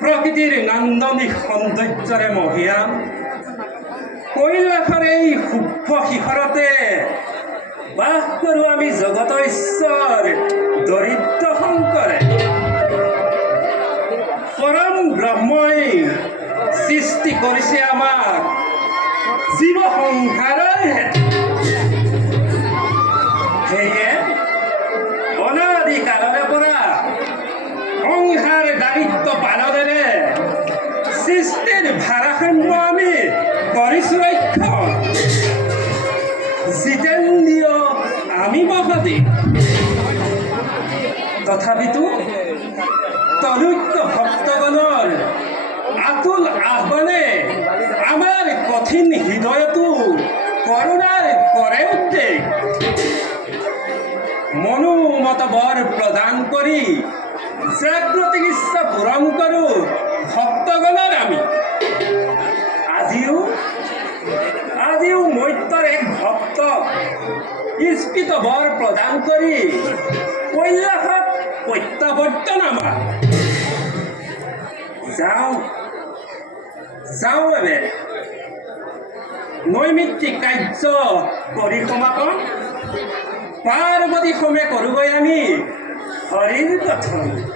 প্রকৃতির নান্দনিক সৌন্দৰ্যৰে মহীয়ান কৈলাসৰ এই সূক্ষ্ম শিখৰতে বাস কৰোঁ আমি জগতৰ ঈশ্বৰ দৰিদ্ৰ শংকৰে। পৰম ব্ৰহ্মই সৃষ্টি কৰিছে আমাক জীৱ সংসাৰৰ হেতু। সেয়ে অনাদি কালৰে পৰা সংসাৰ দাৰিদ্ৰ পালনেৰে সৃষ্টিৰ ভাৰসাম্য আমি কৰিছো ৰক্ষণ। জিতেন্দ্ৰিয় আমি মহতি, তথাপিতো তদৈক্য ভক্তগণৰ আতুল আহ্বানে আমাৰ কঠিন হৃদয়তো করুণার করে উদ্বেগ। মনোমত বর প্রদান করি জাগ্রতিক ইচ্ছা পূরণ করু ভক্তগণের আমি। আজিও মৈত্যৰ এক ভক্ত ইস্পিত বর প্রদান করি কৈলাসত প্ৰত্যাৱৰ্তন আমাৰ। যাওঁ বাবে নৈমিত্তিক কাৰ্য পৰিসমাপন পাৰ্বতী সমে কৰোগৈ আমি হৰিৰ কথন